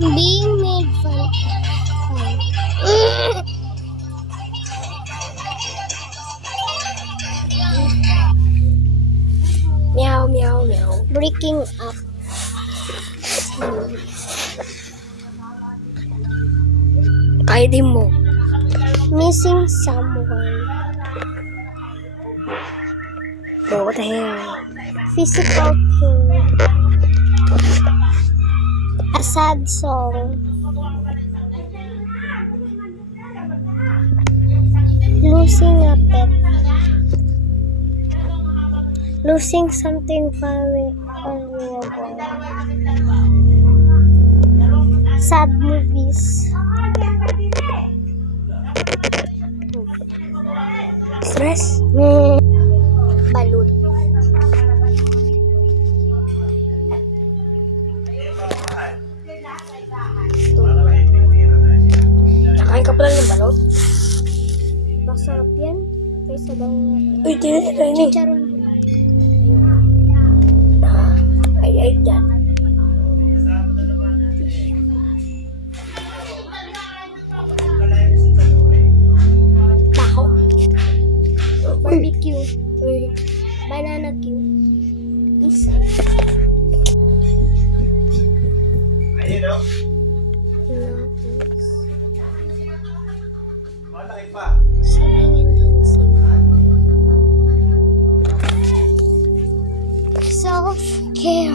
Being made fun. Meow, meow, meow. Breaking up. Kaya din mo. Missing someone. Bro, what the hell? Physical pain. A sad song. Losing a pet. Losing something valuable. Sad movies. Stress? Balut. Nakain ka pala ng balot? Masarap yan. Kaysa bang Uy, tinitira yun eh. chicharon. I ate that. Taho. Barbecue. Uy. Banana cue. Isa. Ayun o. Knuckles. Malaki pa. Singing and dancing. Self-care.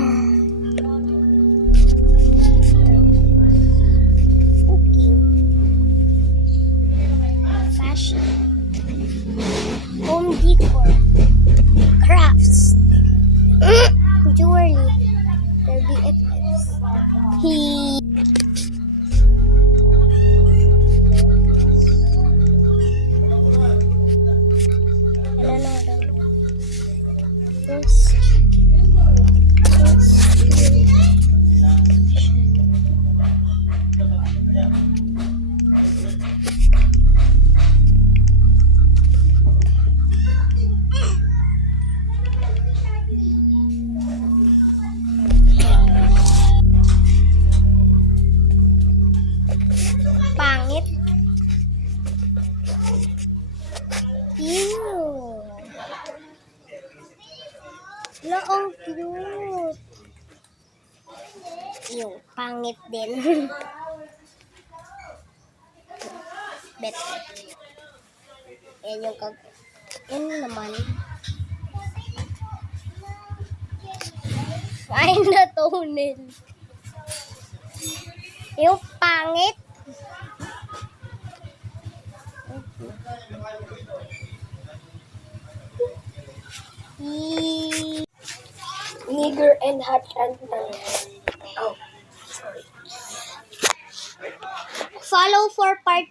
Cooking. Fashion. Home decor. Crafts. Jewelry. The BFFs. He. Pangit. Ew. Ang cute. Ew, pangit din. Bet. Yan yung yan naman. Fine na toenail. Yung pangit. Nigger and hot and oh, sorry. Follow for part